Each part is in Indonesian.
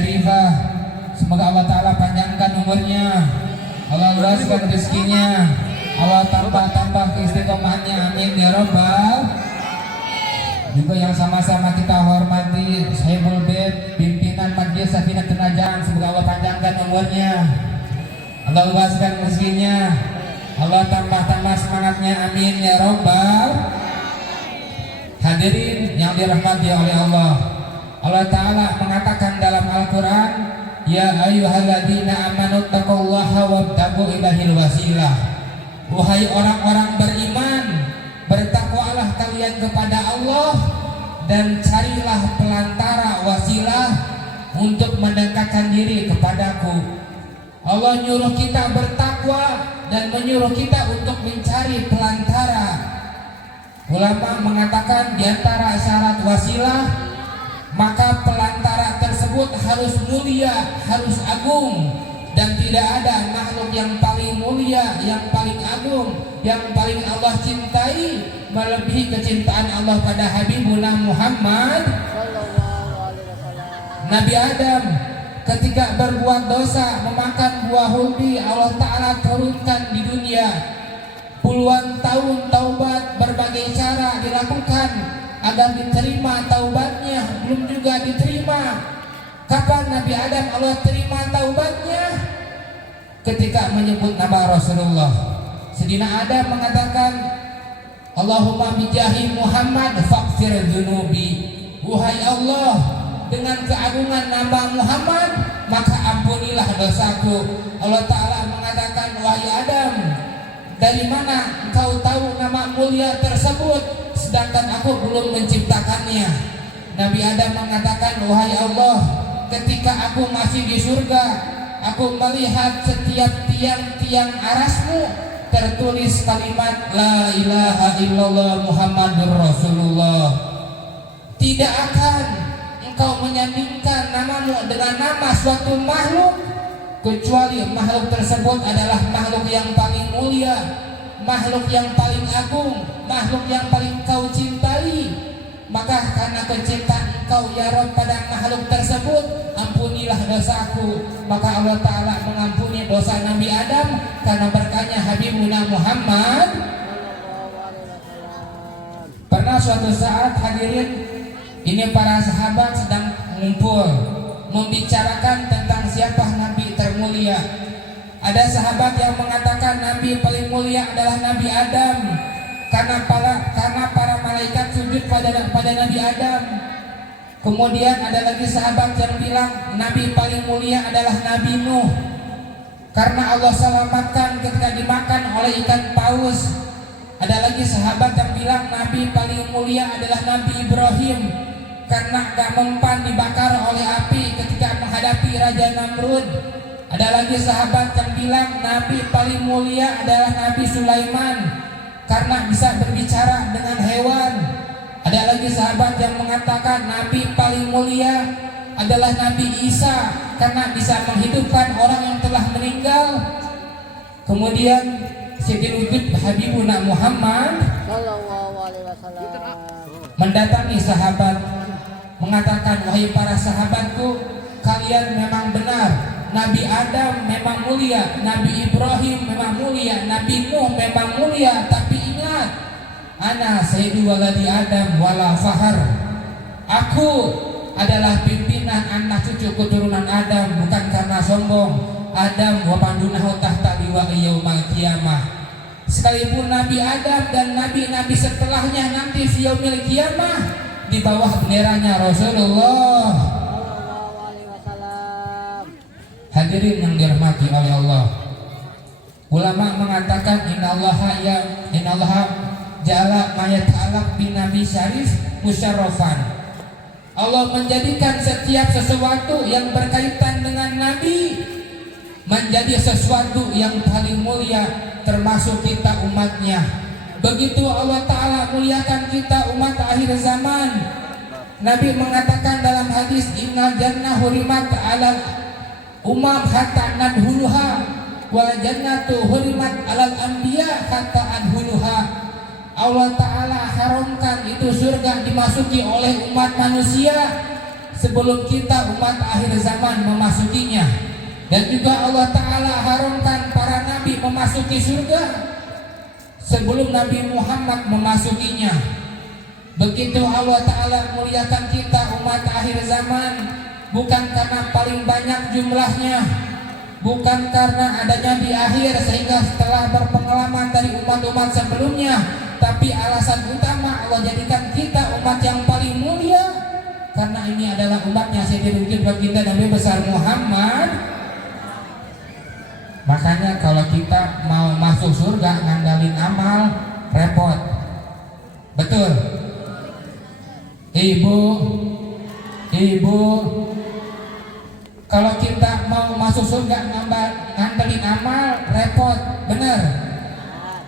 syarifah. Semoga Allah Ta'ala panjangkan umurnya, Allah luaskan rezekinya, Allah tambah keistiqomahannya, amin ya rabbal. Juga yang sama-sama kita hormati Sahibul Bait, pimpinan Majelis Safinatun Najah, semoga Allah panjangkan umurnya, Allah luaskan rezekinya, Allah tambah semangatnya, amin ya rabbal. Hadirin yang dirahmati oleh Allah, Allah Ta'ala mengatakan dalam Al-Quran, ya ayyuhalladzina amanu taqullaha wabtagu ilahil wasilah. Wahai orang-orang beriman, bertakwalah kalian kepada Allah dan carilah pelantara wasilah untuk mendekatkan diri kepadaku. Allah nyuruh kita bertakwa dan menyuruh kita untuk mencari pelantara. Ulama mengatakan di antara syarat wasilah, maka pelantara tersebut harus mulia, harus agung, dan tidak ada makhluk yang paling mulia, yang paling agung, yang paling Allah cintai melebihi kecintaan Allah pada Habibuna Muhammad. Nabi Adam ketika berbuat dosa memakan buah hulbi, Allah Ta'ala turunkan di dunia. Puluhan tahun taubat, berbagai cara dilakukan agar diterima taubatnya, belum juga diterima. Kapan Nabi Adam Allah terima taubatnya? Ketika menyebut nama Rasulullah. Sedina Adam mengatakan, Allahumma bijahi Muhammad faghfir dzunubi. Wahai Allah, dengan keagungan nama Muhammad, maka ampunilah dosaku. Allah Ta'ala mengatakan, wahai Adam, dari mana engkau tahu nama mulia tersebut sedangkan aku belum menciptakannya? Nabi Adam mengatakan, wahai Allah, ketika aku masih di surga, aku melihat setiap tiang-tiang arasmu tertulis kalimat la ilaha illallah Muhammadur Rasulullah. Tidak akan engkau menyandingkan namamu dengan nama suatu makhluk kecuali makhluk tersebut adalah makhluk yang paling mulia, makhluk yang paling agung, makhluk yang paling kau cintai. Maka karena kecintaan engkau ya Rabb pada makhluk tersebut, ampunilah dosaku. Maka Allah Ta'ala mengampuni dosa Nabi Adam karena berkahnya Habibuna Muhammad. Pernah suatu saat, hadirin, ini para sahabat sedang ngumpul membicarakan tentang siapa Nabi termulia. Ada sahabat yang mengatakan Nabi paling mulia adalah Nabi Adam karena para malaikat sujud pada Nabi Adam. Kemudian ada lagi sahabat yang bilang Nabi paling mulia adalah Nabi Nuh karena Allah selamatkan ketika dimakan oleh ikan paus. Ada lagi sahabat yang bilang Nabi paling mulia adalah Nabi Ibrahim karena gak mempan dibakar oleh api ketika menghadapi Raja Namrud. Ada lagi sahabat yang bilang Nabi paling mulia adalah Nabi Sulaiman karena bisa berbicara dengan hewan. Ada lagi sahabat yang mengatakan Nabi paling mulia adalah Nabi Isa karena bisa menghidupkan orang yang telah meninggal. Kemudian Sayyidul Wujud Habibuna Muhammad mendatangi sahabat mengatakan, wahai para sahabatku, kalian memang benar, Nabi Adam memang mulia, Nabi Ibrahim memang mulia, Nabi Nuh memang mulia, tapi ingat, ana sayyidu waladi Adam wala fahar. Aku adalah pimpinan anak cucu keturunan Adam, bukan karena sombong. Adam wa pandunahu tahta liwa'i yaumal qiyamah. Sekalipun Nabi Adam dan nabi-nabi setelahnya nanti fi yaumil qiyamah di bawah benderanya Rasulullah. Hadirin yang dirahmati oleh Allah, ulama mengatakan innallaha ja'ala ma yata'allaq bin nabi syarif musyarrafan. Allah menjadikan setiap sesuatu yang berkaitan dengan nabi menjadi sesuatu yang paling mulia, termasuk kita umatnya. Begitu Allah Ta'ala muliakan kita umat akhir zaman. Nabi mengatakan dalam hadis, innal jannah hurimat alal umam hatta nadhuluha wal jannatu hurimat alal anbiya hatta adhuluha. Allah Ta'ala haramkan itu surga dimasuki oleh umat manusia sebelum kita umat akhir zaman memasukinya. Dan juga Allah Ta'ala haramkan para nabi memasuki surga sebelum Nabi Muhammad memasukinya. Begitu Allah Ta'ala muliakan kita umat akhir zaman, bukan karena paling banyak jumlahnya, bukan karena adanya di akhir sehingga setelah berpengalaman dari umat-umat sebelumnya, tapi alasan utama Allah jadikan kita umat yang paling mulia karena ini adalah umatnya Sayyidina Baginda Nabi besar Muhammad. Makanya kalau kita mau masuk surga ngandalin amal repot. Betul? Ibu, kalau kita mau masuk surga ngandelin amal repot, benar?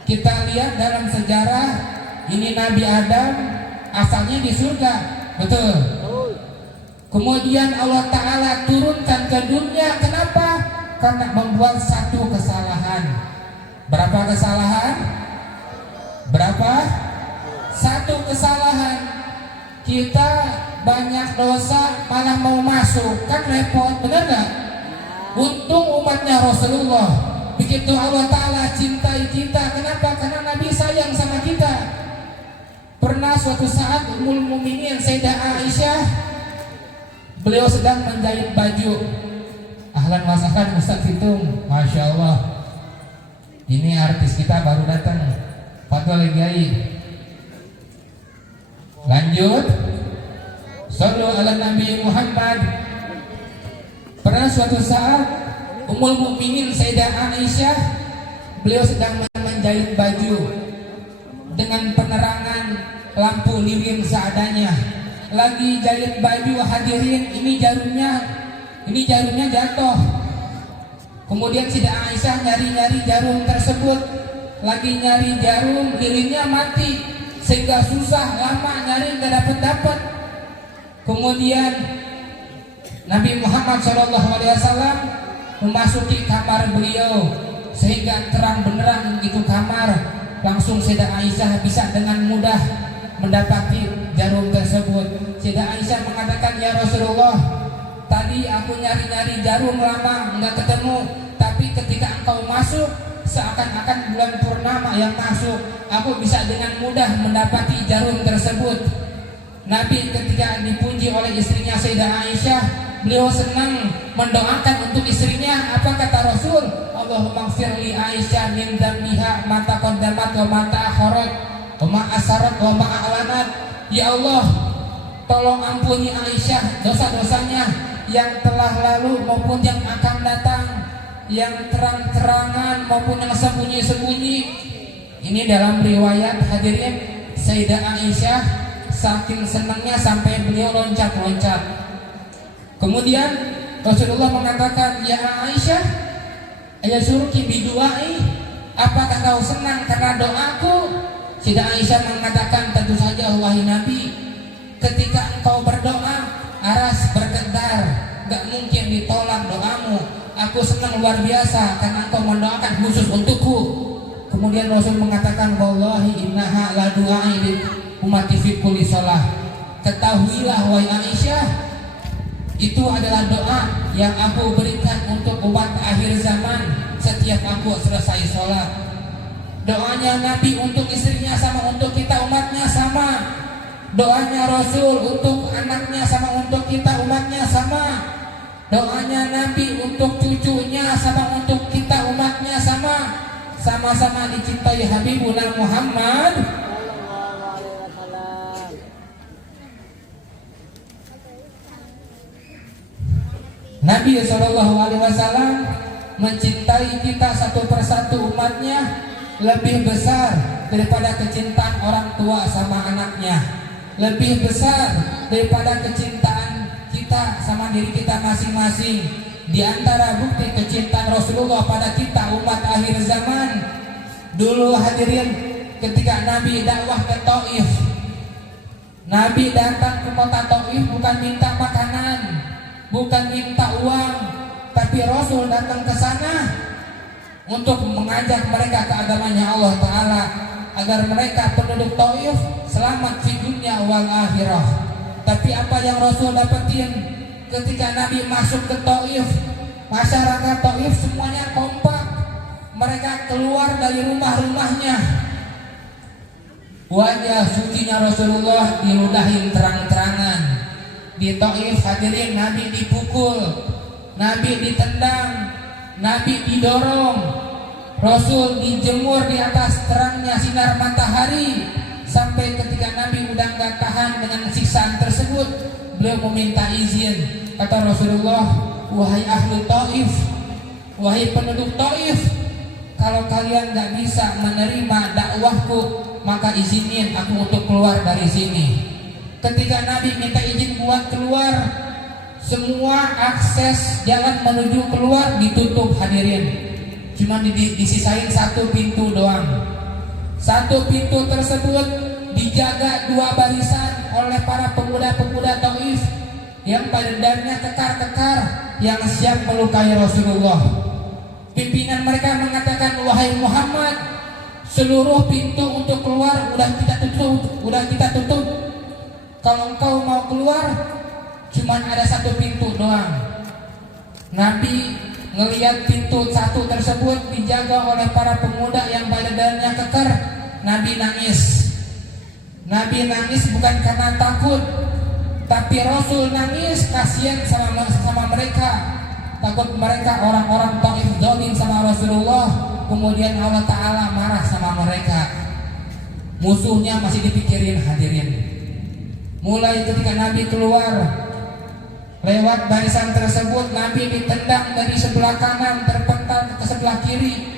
Kita lihat dalam sejarah ini Nabi Adam asalnya di surga, betul? Kemudian Allah Ta'ala turunkan ke dunia, kenapa? Karena membuat satu kesalahan. Berapa kesalahan? Berapa? Satu kesalahan. Kita banyak dosa malah mau masuk, kan repot, benar gak? Untung umatnya Rasulullah. Begitu Allah Ta'ala cintai kita, kenapa? Karena Nabi sayang sama kita. Pernah suatu saat Ummul Mukminin Sayyidah Aisyah, beliau sedang menjahit baju. Ahlan masakan Ustaz Fitung, Masya Allah. Ini artis kita baru datang, Fadol Gai. Lanjut. Sallu ala Nabi Muhammad. Pernah suatu saat Ummul Mukminin Sayyidah Aisyah, beliau sedang menjahit baju dengan penerangan lampu lilin seadanya. Lagi jahit baju, hadirin, ini jarumnya jatuh. Kemudian Sayyidah Aisyah nyari-nyari jarum tersebut. Lagi nyari jarum, lilinnya mati, sehingga susah lama nyari nggak dapat. Kemudian Nabi Muhammad SAW memasuki kamar beliau sehingga terang benderang itu kamar. Langsung Sayyidah Aisyah bisa dengan mudah mendapati jarum tersebut. Sayyidah Aisyah mengatakan, ya Rasulullah, tadi aku nyari-nyari jarum lama nggak ketemu, tapi ketika engkau masuk seakan-akan bulan purnama yang masuk, aku bisa dengan mudah mendapati jarum tersebut. Nabi ketika dipuji oleh istrinya Sayyidah Aisyah, beliau senang mendoakan untuk istrinya. Apa kata Rasul? Allahumma gfirli Aisyah min dzambiha ma taqaddamat wa ma ta'akharat wa ma asarat wa ma a'lanat. Ya Allah, tolong ampuni Aisyah dosa-dosanya yang telah lalu maupun yang akan datang, yang terang-terangan maupun yang sembunyi-sembunyi. Ini dalam riwayat, hadirin, Sayyidah Aisyah saking senangnya sampai beliau loncat-loncat. Kemudian Rasulullah mengatakan, ya Aisyah, ayasurki biduai, apakah kau senang karena doaku? Sayyidah Aisyah mengatakan, tentu saja wahai Nabi, ketika engkau berdoa aras bergetar, gak mungkin ditolak doamu. Aku senang luar biasa karena engkau mendoakan khusus untukku. Kemudian Rasul mengatakan, wallahi innaha la du'ai umati fi kulli shalah. Ketahuilah wahai Aisyah, itu adalah doa yang aku berikan untuk umat akhir zaman setiap aku selesai sholat. Doanya Nabi untuk istrinya sama, untuk kita umatnya sama. Doanya Rasul untuk anaknya sama, untuk kita umatnya sama. Doanya Nabi untuk cucunya sama, untuk kita umatnya sama. Sama-sama dicintai Habibuna Muhammad. Nabi SAW mencintai kita satu persatu umatnya lebih besar daripada kecintaan orang tua sama anaknya, lebih besar daripada kecintaan kita sama diri kita masing-masing. Di antara bukti kecintaan Rasulullah pada kita umat akhir zaman, dulu hadirin, ketika Nabi dakwah ke Taif, Nabi datang ke kota Taif bukan minta makanan, bukan minta uang, tapi Rasul datang ke sana untuk mengajak mereka ke agamanya Allah Ta'ala, agar mereka penduduk Taif selamat di dunia wal akhirah. Tapi apa yang Rasul dapetin ketika Nabi masuk ke Taif, masyarakat Taif semuanya kompak. Mereka keluar dari rumah-rumahnya. Wajah sucinya Rasulullah diludahin terang-terangan. Di Taif hadirin, Nabi dipukul, Nabi ditendang, Nabi didorong, Rasul dijemur di atas terangnya sinar matahari, sampai ketika Nabi udah gak tahan dengan siksaan tersebut, beliau meminta izin. Kata Rasulullah, wahai ahli Taif, wahai penduduk Taif, kalau kalian gak bisa menerima dakwahku, maka izinin aku untuk keluar dari sini. Ketika Nabi minta izin buat keluar, semua akses jalan menuju keluar ditutup hadirin. Cuma disisain satu pintu doang. Satu pintu tersebut dijaga dua barisan oleh para pemuda-pemuda Taif yang badannya kekar-kekar, yang siap melukai Rasulullah. Pimpinan mereka mengatakan, wahai Muhammad, seluruh pintu untuk keluar udah kita tutup. Kalau engkau mau keluar, cuman ada satu pintu doang. Nabi ngelihat pintu satu tersebut dijaga oleh para pemuda yang badannya kekar. Nabi nangis. Nabi nangis bukan karena takut, tapi Rasul nangis kasihan sama mereka. Takut mereka orang-orang Taif zalim sama Rasulullah, kemudian Allah Ta'ala marah sama mereka. Musuhnya masih dipikirin hadirin. Mulai ketika Nabi keluar lewat barisan tersebut, Nabi ditendang dari sebelah kanan, terpental ke sebelah kiri.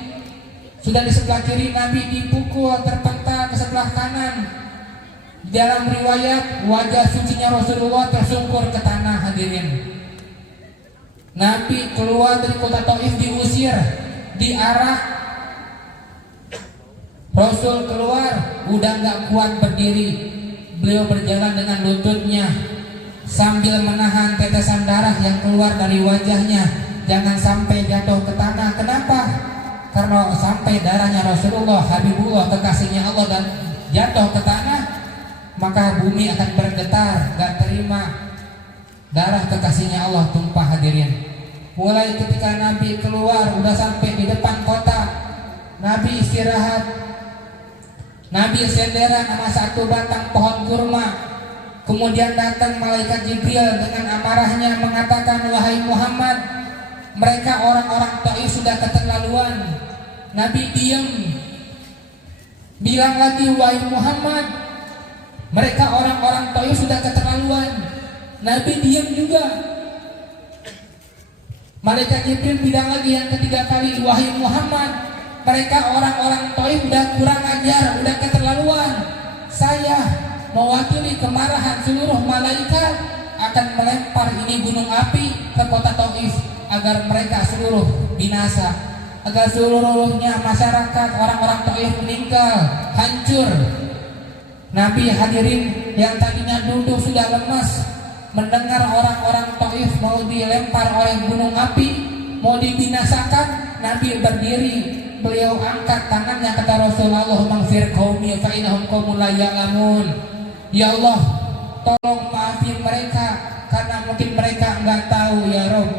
Sudah di sebelah kiri, Nabi dipukul, terpental ke sebelah kanan. Dalam riwayat, wajah sucinya Rasulullah tersungkur ke tanah hadirin. Nabi keluar dari kota Taif diusir, diarak. Rasul keluar udah gak kuat berdiri. Beliau berjalan dengan lututnya sambil menahan tetesan darah yang keluar dari wajahnya, jangan sampai jatuh ke tanah. Kenapa? Karena sampai darahnya Rasulullah, Habibullah, kekasihnya Allah, dan jatuh ke tanah, maka bumi akan bergetar, gak terima darah kekasihnya Allah tumpah hadirin. Mulai ketika Nabi keluar, udah sampai di depan kota, Nabi istirahat. Nabi senderan sama satu batang pohon kurma. Kemudian datang malaikat Jibril dengan amarahnya mengatakan, wahai Muhammad, mereka orang-orang Taif sudah keterlaluan. Nabi diam. Bilang lagi, wahai Muhammad, mereka orang-orang Taif sudah keterlaluan. Nabi diam juga. Malaikat Jibril bilang lagi yang ketiga kali, wahai Muhammad, mereka orang-orang Taif udah kurang ajar, udah keterlaluan. Saya mewakili kemarahan seluruh malaikat akan melempar ini gunung api ke kota Taif agar mereka seluruh binasa, agar seluruhnya masyarakat orang-orang Taif meninggal, hancur. Nabi hadirin yang tadinya duduk sudah lemas, mendengar orang-orang Taif mau dilempar oleh gunung api, mau dibinasakan, Nabi berdiri. Beliau angkat tangannya, kata Rasulullah, maghfir qaumi fa innahum qaumun la ya'lamun. Ya Allah, tolong maafin mereka karena mungkin mereka enggak tahu ya Rabb.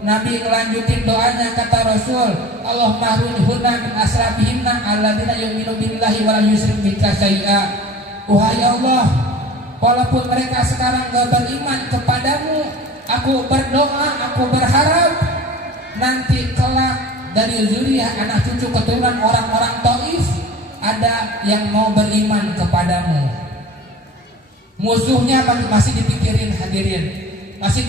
Nabi ngelanjutin doanya, kata Rasul, Allahumma hunna min asrabihimna alladzina yu'minu billahi wa la yusyriku bika syai'a. Wahai Allah, walaupun mereka sekarang enggak beriman kepadamu, aku berdoa, aku berharap nanti kelak dari zuriyah anak cucu keturunan orang-orang Taif ada yang mau beriman kepadamu. Musuhnya masih dipikirin hadirin, masih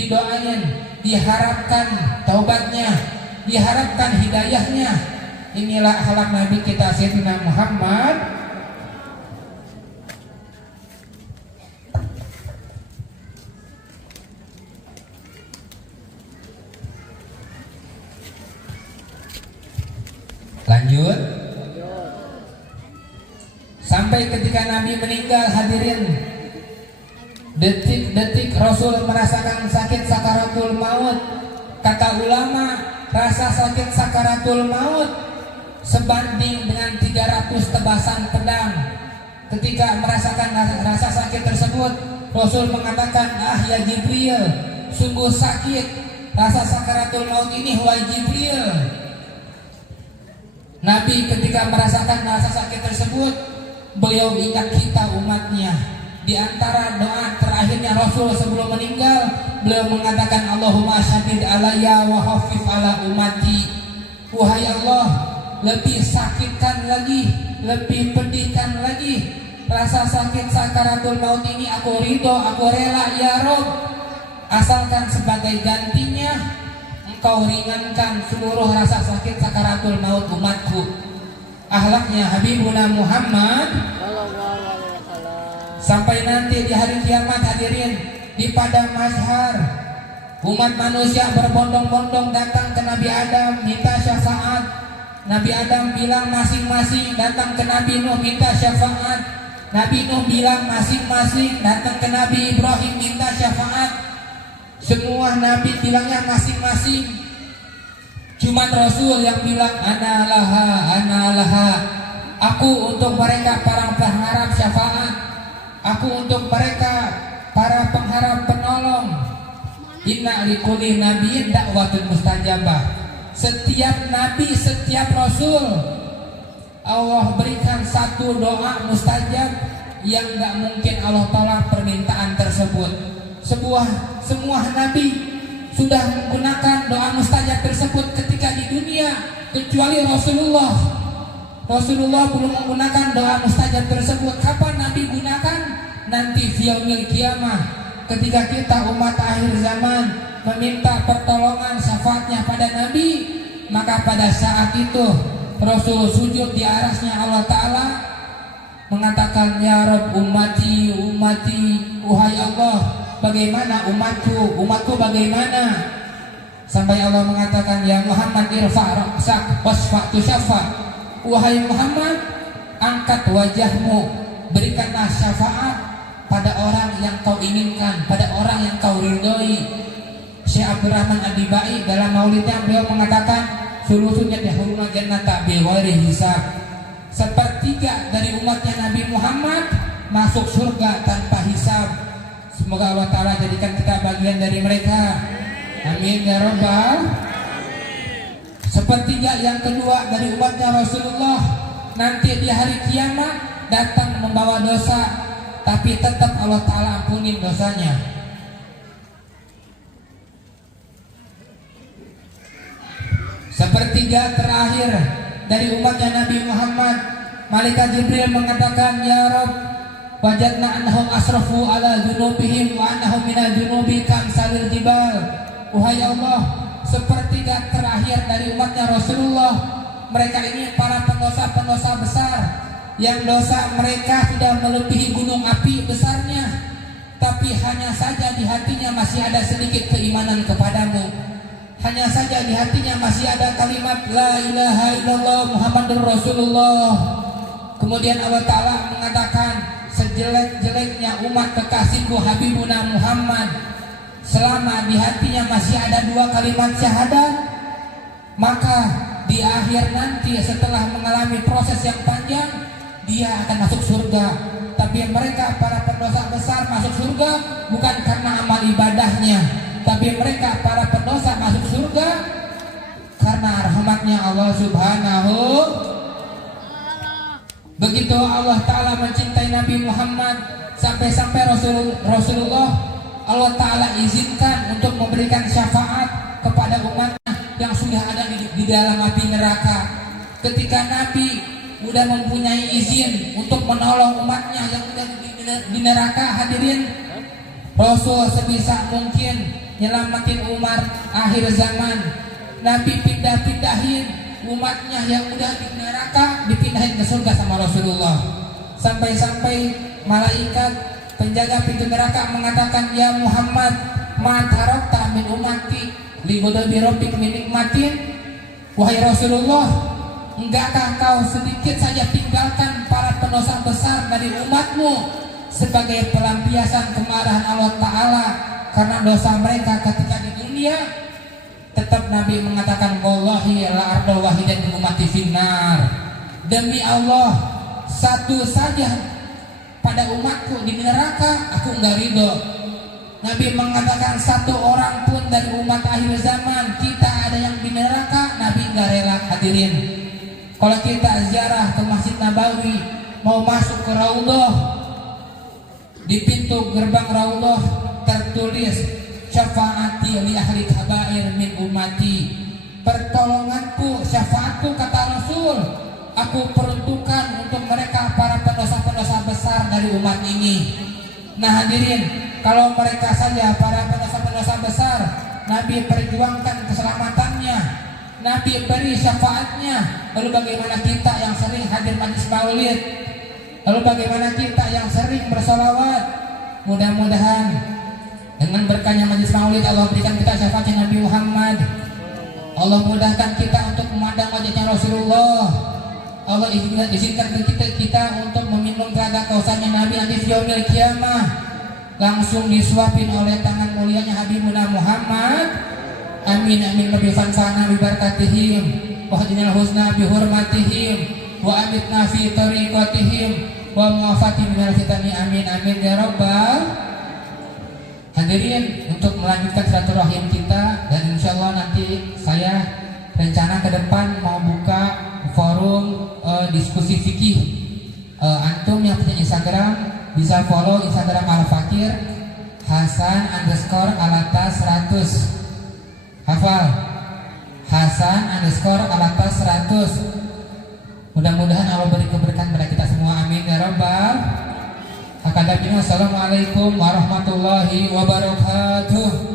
didoain, diharapkan taubatnya, diharapkan hidayahnya. Inilah akhlak Nabi kita Sayyidina Muhammad. Lanjut. Sampai ketika Nabi meninggal hadirin, detik-detik Rasul merasakan sakit sakaratul maut. Kata ulama, rasa sakit sakaratul maut sebanding dengan 300 tebasan pedang. Ketika merasakan rasa sakit tersebut, Rasul mengatakan, ah ya Jibril, sungguh sakit rasa sakaratul maut ini wahai Jibril. Nabi ketika merasakan rasa sakit tersebut, beliau ingat kita umatnya. Di antara doa terakhirnya Rasul sebelum meninggal, beliau mengatakan, Allahumma syadid alayya wa khafif ala umati. Wahai Allah, lebih sakitkan lagi, lebih pedihkan lagi rasa sakit sakaratul maut ini. Aku ridho, aku rela ya Rob, asalkan sebagai gantinya Engkau ringankan seluruh rasa sakit sakaratul maut umatku. Akhlaknya Habibuna Muhammad. Sampai nanti di hari kiamat hadirin, di padang mahsyar, umat manusia berbondong-bondong datang ke Nabi Adam minta syafaat. Nabi Adam bilang masing-masing datang ke Nabi Nuh minta syafaat. Nabi Nuh bilang masing-masing datang ke Nabi Ibrahim minta syafaat. Semua Nabi bilangnya masing-masing. Cuma Rasul yang bilang ana laha. Aku untuk mereka para pengharap syafaat. Aku untuk mereka para pengharap penolong. Inna likulli nabiyyin da'watun mustajabah. Setiap nabi, setiap rasul, Allah berikan satu doa mustajab yang gak mungkin Allah tolak permintaan tersebut. Semua nabi sudah menggunakan doa mustajab tersebut ketika di dunia, kecuali Rasulullah. Rasulullah belum menggunakan doa mustajab tersebut. Kapan Nabi gunakan? Nanti yaumil kiamah, ketika kita umat akhir zaman meminta pertolongan syafaatnya pada Nabi, maka pada saat itu Rasul sujud di arasnya Allah Ta'ala mengatakan, ya Rabb ummati, wahai Allah, bagaimana umatku bagaimana? Sampai Allah mengatakan, ya Muhammad irfa' ra'sak wasfa' tusyafa. Wahai Muhammad, angkat wajahmu, berikanlah syafaat pada orang yang kau inginkan, pada orang yang kau ridhoi. Syekh Abdurrahman Ad-Dibai dalam maulidnya beliau mengatakan, sulusunya dahuluna jannata bighairi hisab. Sepertiga dari umatnya Nabi Muhammad masuk surga tanpa hisab. Semoga Allah Ta'ala jadikan kita bagian dari mereka. Amin ya Rabbal. Sepertiga yang kedua dari umatnya Rasulullah nanti di hari kiamat datang membawa dosa, tapi tetap Allah Ta'ala ampunin dosanya. Sepertiga terakhir dari umatnya Nabi Muhammad, Malaikat Jibril mengatakan, ya Rabb, wajadna annahum asrafu ala dzunubihim wa annahum minal dzunubi kamsalil jibal. Wahai Allah, sepertiga terakhir dari umatnya Rasulullah, mereka ini para pendosa-pendosa besar yang dosa mereka sudah melebihi gunung api besarnya, tapi hanya saja di hatinya masih ada sedikit keimanan kepadamu. Hanya saja di hatinya masih ada kalimat la ilaha illallah Muhammadur Rasulullah. Kemudian Allah Ta'ala mengatakan, sejelek-jeleknya umat kekasihku Habibuna Muhammad, selama di hatinya masih ada dua kalimat syahadat, maka di akhir nanti setelah mengalami proses yang panjang, dia akan masuk surga. Tapi mereka para pendosa besar masuk surga bukan karena amal ibadahnya, tapi mereka para pendosa masuk surga karena rahmatnya Allah Subhanahu. Begitu Allah Ta'ala mencintai Nabi Muhammad, sampai-sampai Rasulullah Allah Ta'ala izinkan untuk memberikan syafaat kepada umatnya yang sudah ada di dalam api neraka. Ketika Nabi sudah mempunyai izin untuk menolong umatnya yang sudah di neraka, hadirin, Rasul sebisa mungkin nyelamatin umat akhir zaman. Nabi pindah-pindahin umatnya yang udah di neraka, dipindahin ke surga sama Rasulullah. Sampai-sampai malaikat penjaga pintu neraka mengatakan, ya Muhammad, ma tarakta min ummati li ghadabi rabbik min nikmatin. Wahai Rasulullah, enggakah kau sedikit saja tinggalkan para pendosa besar dari umatmu sebagai pelampiasan kemarahan Allah Ta'ala karena dosa mereka ketika di dunia? Tetap Nabi mengatakan, wallahi la arda wahidan ummati finnar. Demi Allah, satu saja pada umatku di neraka, aku enggak ridho. Nabi mengatakan satu orang pun dari umat akhir zaman kita ada yang di neraka, Nabi enggak rela. Hadirin, kalau kita ziarah ke Masjid Nabawi, mau masuk ke Raudhah, di pintu gerbang Raudhah tertulis syafaati li ahli kabair min ummati, pertolonganku, syafaatku kata Rasul, aku peruntukkan untuk mereka para pendosa-pendosa besar dari umat ini. Nah hadirin, kalau mereka saja para pendosa-pendosa besar Nabi perjuangkan keselamatannya, Nabi beri syafaatnya, lalu bagaimana kita yang sering hadir majlis maulid, lalu bagaimana kita yang sering bersolawat? Mudah-mudahan dengan berkahnya majlis maulid Allah berikan kita syafaatnya Nabi Muhammad. Allah mudahkan kita untuk memandang wajahnya Rasulullah. Allah izinkan kita untuk meminum telaga kausarnya Nabi nanti yaumil kiamah, langsung disuapin oleh tangan mulianya Habibuna Muhammad. Amin amin lebih fanfana bi barakatihim wa hadinal husna bi hurmatihim wa amitna fi tariqatihim wa muafati minal fitani. Amin amin ya rabbal. Hadirin, untuk melanjutkan silaturahim kita, dan insyaallah nanti saya rencana ke depan mau buka forum diskusi fikih. Antum yang punya Instagram bisa follow Instagram Al-Fakir Hasan_alatas 100. Hafal, Hasan_alatas 100. Mudah-mudahan Allah beri keberkahan pada kita semua. Amin ya rabbal. Assalamualaikum warahmatullahi wabarakatuh.